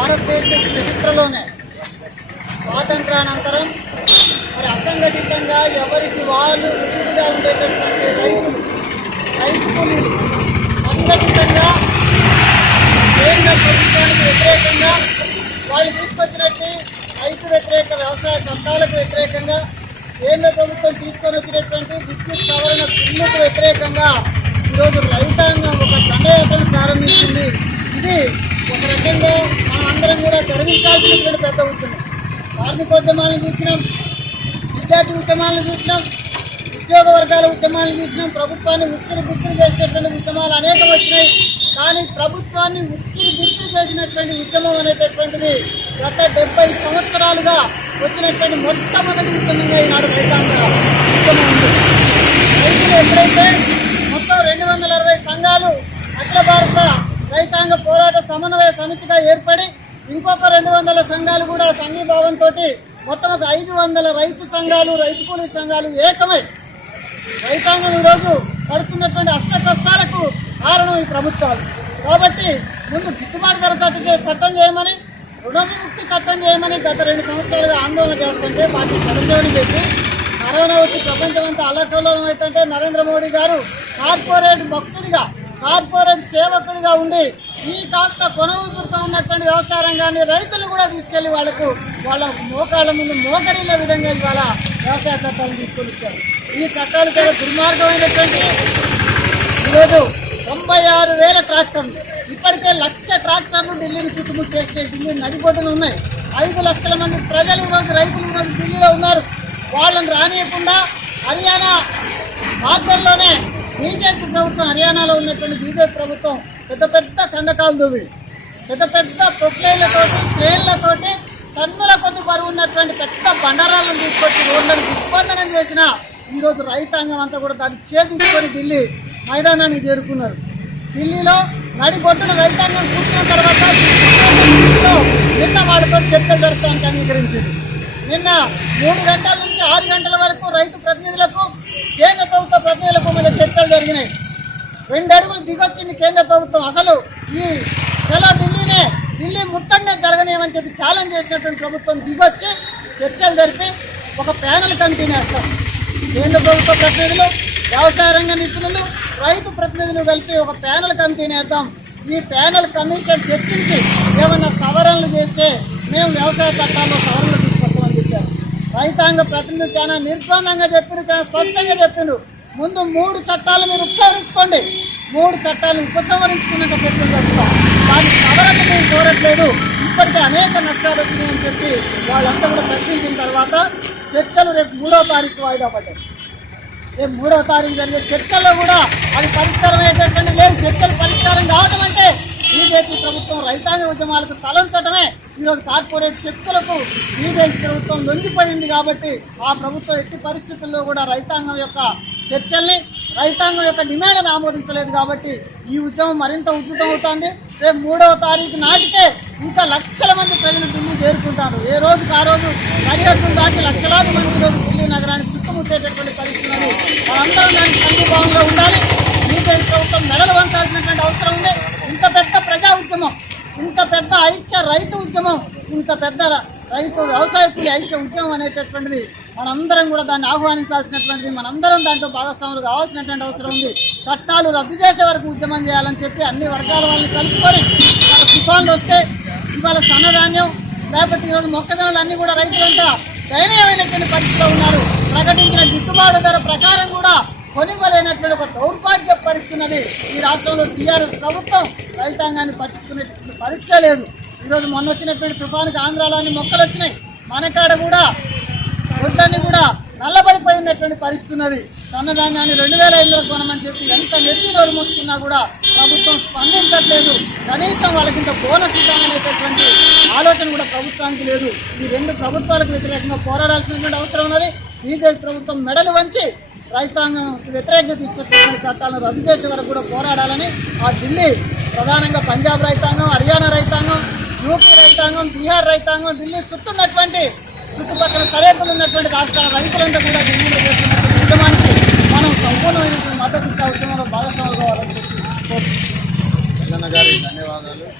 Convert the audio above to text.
భారతదేశ చరిత్రలోనే స్వాతంత్రానంతరం మరి అసంఘటితంగా ఎవరికి వాళ్ళు విడిగా ఉండేటటువంటి రైతులు రైతు సంఘటితంగా కేంద్ర ప్రభుత్వానికి వ్యతిరేకంగా వాళ్ళు తీసుకొచ్చినట్టు రైతు వ్యతిరేక వ్యవసాయ చట్టాలకు వ్యతిరేకంగా కేంద్ర ప్రభుత్వం తీసుకొని వచ్చినటువంటి విద్యుత్ సవరణ బిల్లుకు వ్యతిరేకంగా ఈరోజు రైతాంగం ఒక దండయాత్రను ప్రారంభించింది. ఇది ఒక రకంగా మనం కూడా గర్వించాల్సినటువంటి పెద్ద ఉద్యమం కార్మికోద్యమాలను చూసినాం విద్యార్థి ఉద్యమాలను చూసినాం ఉద్యోగ వర్గాల ఉద్యమాలను చూసినాం ప్రభుత్వాన్ని ఉక్కిరి గుర్తులు చేసేటువంటి ఉద్యమాలు అనేకం వచ్చినాయి. కానీ ప్రభుత్వాన్ని ఉక్కిరి గుర్తులు చేసినటువంటి ఉద్యమం అనేటటువంటిది గత డెబ్బై సంవత్సరాలుగా వచ్చినటువంటి మొట్టమొదటి ఉద్యమంగా ఈనాడు రైతాంగ ఉద్యమం ఉంది. రైతులు ఎప్పుడైతే మొత్తం రెండు వందల అరవై సంఘాలు అఖిల భారత రైతాంగ పోరాట సమన్వయ సమితిగా ఏర్పడి ఇంకొక రెండు వందల సంఘాలు కూడా సంఘీభావంతో మొత్తం ఒక ఐదు వందల రైతు సంఘాలు రైతు కూలీ సంఘాలు ఏకమై రైతాంగం ఈరోజు పడుతున్నటువంటి అష్ట కష్టాలకు కారణం ఈ ప్రభుత్వాలు. కాబట్టి ముందు గిట్టుబాటు ధర చట్టం చట్టం చేయమని రుణ విముక్తి చట్టం చేయమని గత రెండు సంవత్సరాలుగా ఆందోళన చేస్తుంటే పార్టీ పనిచేయని పెట్టి కరోనా వచ్చి ప్రపంచమంతా అల్లకల్లోలం అవుతుంటే నరేంద్ర మోడీ గారు కార్పొరేట్ భక్తుడిగా కార్పొరేట్ సేవకుడిగా ఉండి ఈ కాస్త కొన ఉన్నటువంటి వ్యవసాయ రంగాన్ని రైతులు కూడా తీసుకెళ్ళి వాళ్ళకు వాళ్ళ మోకాళ్ళ ముందు మోకరిల్ల విధంగా ఇవాళ వ్యవసాయ చట్టాలు తీసుకొని వచ్చారు ఈ చట్టాలు చాలా దుర్మార్గమైనటువంటి ఈరోజు తొంభై ఆరు వేల ట్రాక్టర్లు. ఇప్పటికే లక్ష ట్రాక్టర్లు ఢిల్లీని చుట్టుముట్టేస్తే ఢిల్లీ నడిబొడ్డులు ఉన్నాయి. ఐదు లక్షల మంది ప్రజలు ఈరోజు రైతులు ఈరోజు ఢిల్లీలో ఉన్నారు. వాళ్ళని రానియకుండా హర్యానా బార్డర్లోనే బీజేపీ ప్రభుత్వం హర్యానాలో ఉన్నటువంటి బీజేపీ ప్రభుత్వం పెద్ద పెద్ద కండకాలు దువ్వి పెద్ద పెద్ద పొక్లైన్లతోటి ట్రైన్లతోటి టన్నుల కొద్ది బరువు ఉన్నటువంటి పెద్ద బండరాలను తీసుకొచ్చి రోడ్లను దిగ్బంధనం చేసిన ఈరోజు రైతాంగం అంతా కూడా దాన్ని ఛేదించుకొని ఢిల్లీ మైదానానికి చేరుకున్నారు. ఢిల్లీలో నడిబొట్టును రైతాంగం కూర్చున్న తర్వాత నిన్న వాళ్ళతో చర్చలు జరపడానికి అంగీకరించింది నిన్న మూడు గంటల నుంచి ఆరు గంటల వరకు రైతు ప్రతినిధులకు కేంద్ర ప్రభుత్వ ప్రతినిధులకు మధ్య చర్చలు జరిగినాయి. రెండు అడుగులు దిగొచ్చింది కేంద్ర ప్రభుత్వం. అసలు ఈ చలో ఢిల్లీనే ఢిల్లీ ముట్టనే జరగనేమని చెప్పి ఛాలెంజ్ చేసినటువంటి ప్రభుత్వం దిగొచ్చి చర్చలు జరిపి ఒక ప్యానల్ కమిటీని వేస్తాం. కేంద్ర ప్రభుత్వ ప్రతినిధులు వ్యవసాయ రంగ నిపుణులు రైతు ప్రతినిధులు కలిపి ఒక ప్యానల్ కమిటీని వేద్దాం. ఈ ప్యానల్ కమిషన్ చర్చించి ఏమైనా సవరణలు చేస్తే మేము వ్యవసాయ చట్టాల్లో సవరణ రైతాంగ ప్రతినిధులు చాలా నిర్బంధంగా చెప్పిండ్రు చాలా స్పష్టంగా చెప్పిండ్రు ముందు మూడు చట్టాలు మీరు ఉపసంహరించుకోండి. మూడు చట్టాలను ఉపసంహరించుకున్నాక చర్చలు జరుగుతాం దాని సవరణ మేము కోరట్లేదు ఇప్పటికే అనేక నష్టాలు వచ్చినాయని చెప్పి వాళ్ళంతా కూడా ప్రశ్నించిన తర్వాత చర్చలు రేపు మూడో తారీఖు వాయిదా పడ్డాయి రేపు మూడో తారీఖు జరిగే చర్చల్లో కూడా అది పరిష్కారం అయ్యేటటువంటి లేదు. చర్చలు పరిష్కారం కావటం అంటే బీజేపీ ప్రభుత్వం రైతాంగ ఉద్యమాలకు తలంచటమే. ఈరోజు కార్పొరేట్ శక్తులకు బీజేపీ ప్రభుత్వం లొంగిపోయింది కాబట్టి ఆ ప్రభుత్వం ఎట్టి పరిస్థితుల్లో కూడా రైతాంగం యొక్క చర్చల్ని రైతాంగం యొక్క డిమాండ్ని ఆమోదించలేదు కాబట్టి ఈ ఉద్యమం మరింత ఉధృతం అవుతుంది రేపు మూడవ తారీఖు నాటికే ఇంకా లక్షల మంది ప్రజలు ఢిల్లీ చేరుకుంటారు. ఏ రోజుకు ఆ రోజు సరిహద్దులు దాటి లక్షలాది మంది ఈరోజు ఢిల్లీ నగరాన్ని చుట్టుముట్టేటటువంటి పరిస్థితి ఉన్నది. మనందరం దానికి సంఘీభావంగా ఉండాలి. బీజేపీ ప్రభుత్వం మెడలు వంచాల్సినటువంటి అవసరం ఉంది. ఇంత పెద్ద ప్రజా ఉద్యమం ఇంత పెద్ద ఐక్య రైతు ఉద్యమం ఇంత పెద్ద రైతు వ్యవసాయకుల ఐక్య ఉద్యమం అనేటటువంటిది మనందరం కూడా దాన్ని ఆహ్వానించాల్సినటువంటిది మనందరం దాంట్లో భాగస్వాములు కావాల్సినటువంటి అవసరం ఉంది. చట్టాలు రద్దు చేసే వరకు ఉద్యమం చేయాలని చెప్పి అన్ని వర్గాల వాళ్ళని కలుపుకొని వాళ్ళ తుఫాన్లు వస్తే ఇవాళ సన్నధాన్యం లేకపోతే ఈరోజు మొక్కజొన్నలు అన్నీ కూడా రైతులంతా దయనీయమైనటువంటి పరిస్థితిలో ఉన్నారు. ప్రకటించిన గిట్టుబాటు ధర ప్రకారం కూడా కొనివ్వలేనటువంటి ఒక దౌర్భాగ్య పరిస్థితున్నది ఈ రాష్ట్రంలో టీఆర్ఎస్ ప్రభుత్వం. రైతాంగాన్ని పట్టించుకునే పరిస్థితే లేదు. ఈరోజు మొన్న వచ్చినటువంటి తుఫానుకి ఆంధ్రాలోని మొక్కలు వచ్చినాయి. మనకాడ కూడా ఒడ్లన్నీ కూడా నల్లబడిపోయినటువంటి పరిస్థితి ఉన్నది సన్నధాన్యాన్ని రెండు వేల ఐదులో కొనమని చెప్పి ఎంత నెత్తి నోరు ముట్టుకున్నా కూడా ప్రభుత్వం స్పందించట్లేదు. కనీసం వాళ్ళకి ఇంత బోనస్ ఇవ్వాలనేటటువంటి ఆలోచన కూడా ప్రభుత్వానికి లేదు. ఈ రెండు ప్రభుత్వాలకు వ్యతిరేకంగా పోరాడాల్సినటువంటి అవసరం ఉన్నది. బీజేపీ ప్రభుత్వం మెడలు వంచి రైతాంగం వ్యతిరేకంగా తీసుకొచ్చిన చట్టాలను రద్దు చేసే వరకు కూడా పోరాడాలని ఆ ఢిల్లీ ప్రధానంగా పంజాబ్ రైతాంగం హర్యానా రైతాంగం యూపీ రైతాంగం బీహార్ రైతాంగం ఢిల్లీ చుట్టూన్నటువంటి చుట్టుపక్కల సరిహద్దులు ఉన్నటువంటి రాష్ట్రాల రైతులంతా కూడా ఢిల్లీలో చేస్తున్నటువంటి ఉద్యమానికి మనం సంపూర్ణమైనటువంటి మద్దతు ఇచ్చే ఉద్యమంలో భాగస్వాములు కావాలని చెప్పి గారి ధన్యవాదాలు.